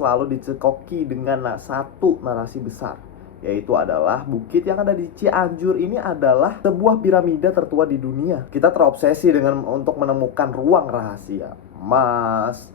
selalu dicekoki dengan satu narasi besar, yaitu adalah bukit yang ada di Cianjur ini adalah sebuah piramida tertua di dunia. Kita terobsesi dengan untuk menemukan ruang rahasia, emas,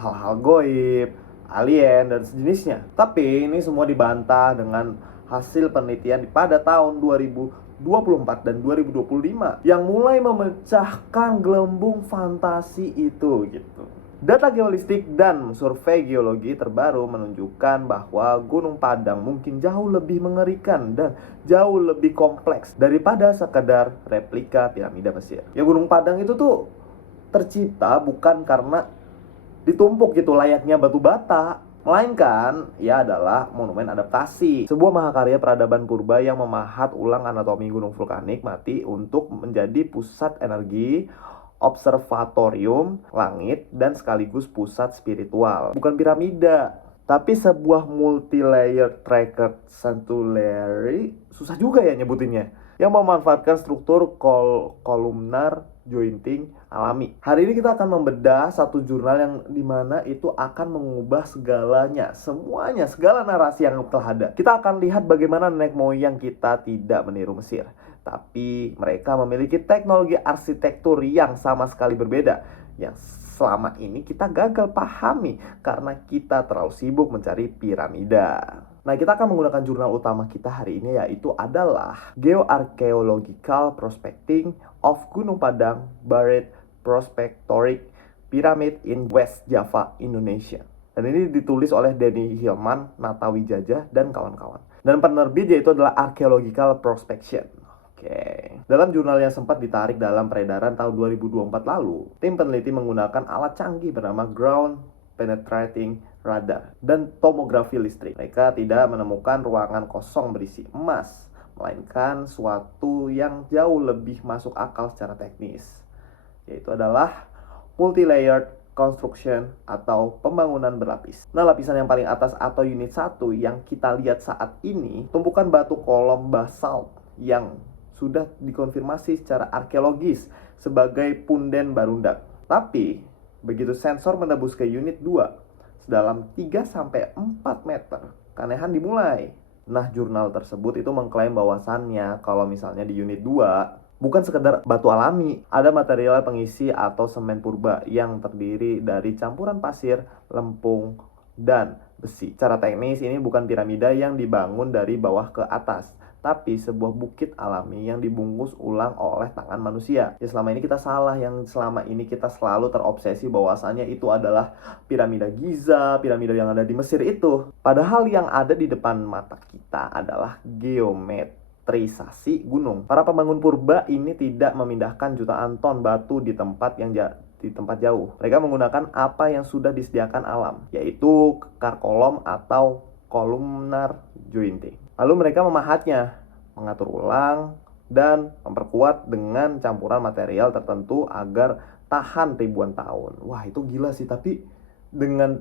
hal-hal goib, alien, dan sejenisnya. Tapi ini semua dibantah dengan hasil penelitian pada tahun 2024 dan 2025 yang mulai memecahkan gelembung fantasi itu gitu. Data geolistik dan survei geologi terbaru menunjukkan bahwa Gunung Padang mungkin jauh lebih mengerikan dan jauh lebih kompleks daripada sekedar replika piramida Mesir. Ya, Gunung Padang itu tuh tercipta bukan karena ditumpuk gitu layaknya batu bata, melainkan ia adalah monumen adaptasi, sebuah mahakarya peradaban purba yang memahat ulang anatomi gunung vulkanik mati untuk menjadi pusat energi, observatorium langit, dan sekaligus pusat spiritual. Bukan piramida, tapi sebuah multi-layer tracker century, susah juga ya nyebutinnya, yang memanfaatkan struktur kolumnar jointing alami. Hari ini kita akan membedah satu jurnal yang dimana itu akan mengubah segalanya, semuanya, segala narasi yang telah ada. Kita akan lihat bagaimana nenek moyang kita tidak meniru Mesir, tapi mereka memiliki teknologi arsitektur yang sama sekali berbeda, yang selama ini kita gagal pahami karena kita terlalu sibuk mencari piramida. Nah, kita akan menggunakan jurnal utama kita hari ini, yaitu adalah Geoarchaeological Prospecting of Gunung Padang Buried Prospectoric Pyramid in West Java, Indonesia. Dan ini ditulis oleh Denny Hilman, Nata Wijaya, dan kawan-kawan. Dan penerbit yaitu adalah Archaeological Prospection. Dalam jurnal yang sempat ditarik dalam peredaran tahun 2024 lalu, tim peneliti menggunakan alat canggih bernama Ground Penetrating Radar dan tomografi listrik. Mereka tidak menemukan ruangan kosong berisi emas, melainkan suatu yang jauh lebih masuk akal secara teknis, yaitu adalah multi-layered construction atau pembangunan berlapis. Nah, lapisan yang paling atas atau unit 1 yang kita lihat saat ini, tumpukan batu kolom basalt yang sudah dikonfirmasi secara arkeologis sebagai punden Barundak. Tapi, begitu sensor menembus ke unit 2, sedalam 3-4 meter, keanehan dimulai. Nah, jurnal tersebut itu mengklaim bahwasannya kalau misalnya di unit 2, bukan sekedar batu alami, ada material pengisi atau semen purba yang terdiri dari campuran pasir, lempung, dan besi. Secara teknis ini bukan piramida yang dibangun dari bawah ke atas, tapi sebuah bukit alami yang dibungkus ulang oleh tangan manusia. Ya, selama ini kita salah, yang selama ini kita selalu terobsesi bahwasannya itu adalah piramida Giza, piramida yang ada di Mesir itu. Padahal yang ada di depan mata kita adalah geometrisasi gunung. Para pembangun purba ini tidak memindahkan jutaan ton batu di tempat jauh. Mereka menggunakan apa yang sudah disediakan alam, yaitu karkolom atau columnar jointing. Lalu mereka memahatnya, mengatur ulang, dan memperkuat dengan campuran material tertentu agar tahan ribuan tahun. Wah, itu gila sih. Tapi dengan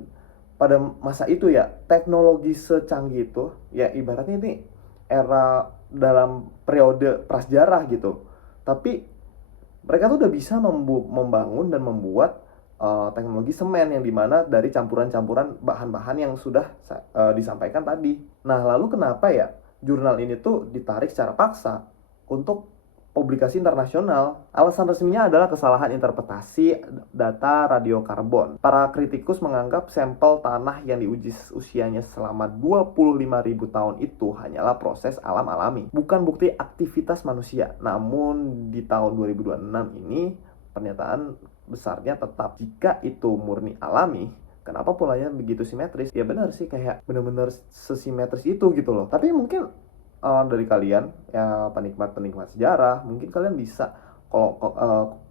pada masa itu ya, teknologi secanggih itu, ya ibaratnya ini era dalam periode prasejarah gitu. Tapi mereka tuh udah bisa membangun dan membuat teknologi semen yang dimana dari campuran-campuran bahan-bahan yang sudah disampaikan tadi. Nah, lalu kenapa ya jurnal ini tuh ditarik secara paksa untuk publikasi internasional? Alasan resminya adalah kesalahan interpretasi data radiokarbon. Para kritikus menganggap sampel tanah yang diuji usianya selama 25.000 tahun itu hanyalah proses alam alami, bukan bukti aktivitas manusia. Namun di tahun 2026 ini pernyataan besarnya tetap, jika itu murni alami, kenapa polanya begitu simetris? Ya benar sih, kayak benar-benar sesimetris itu gitu loh. Tapi mungkin dari kalian ya penikmat sejarah, mungkin kalian bisa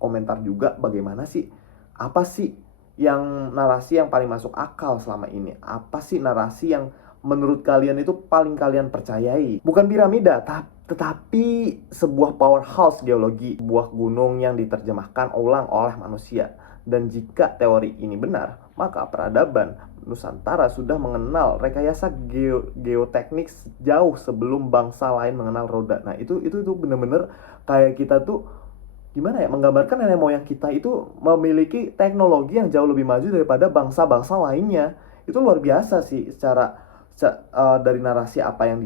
komentar juga bagaimana sih, apa sih yang narasi yang paling masuk akal selama ini? Apa sih narasi yang menurut kalian itu paling kalian percayai? Bukan piramida, tetapi sebuah powerhouse geologi, sebuah gunung yang diterjemahkan ulang oleh manusia. Dan jika teori ini benar, maka peradaban Nusantara sudah mengenal rekayasa geoteknik jauh sebelum bangsa lain mengenal roda. Nah, itu benar-benar kayak kita tuh gimana ya, menggambarkan nenek moyang kita itu memiliki teknologi yang jauh lebih maju daripada bangsa-bangsa lainnya. Itu luar biasa sih secara dari narasi apa yang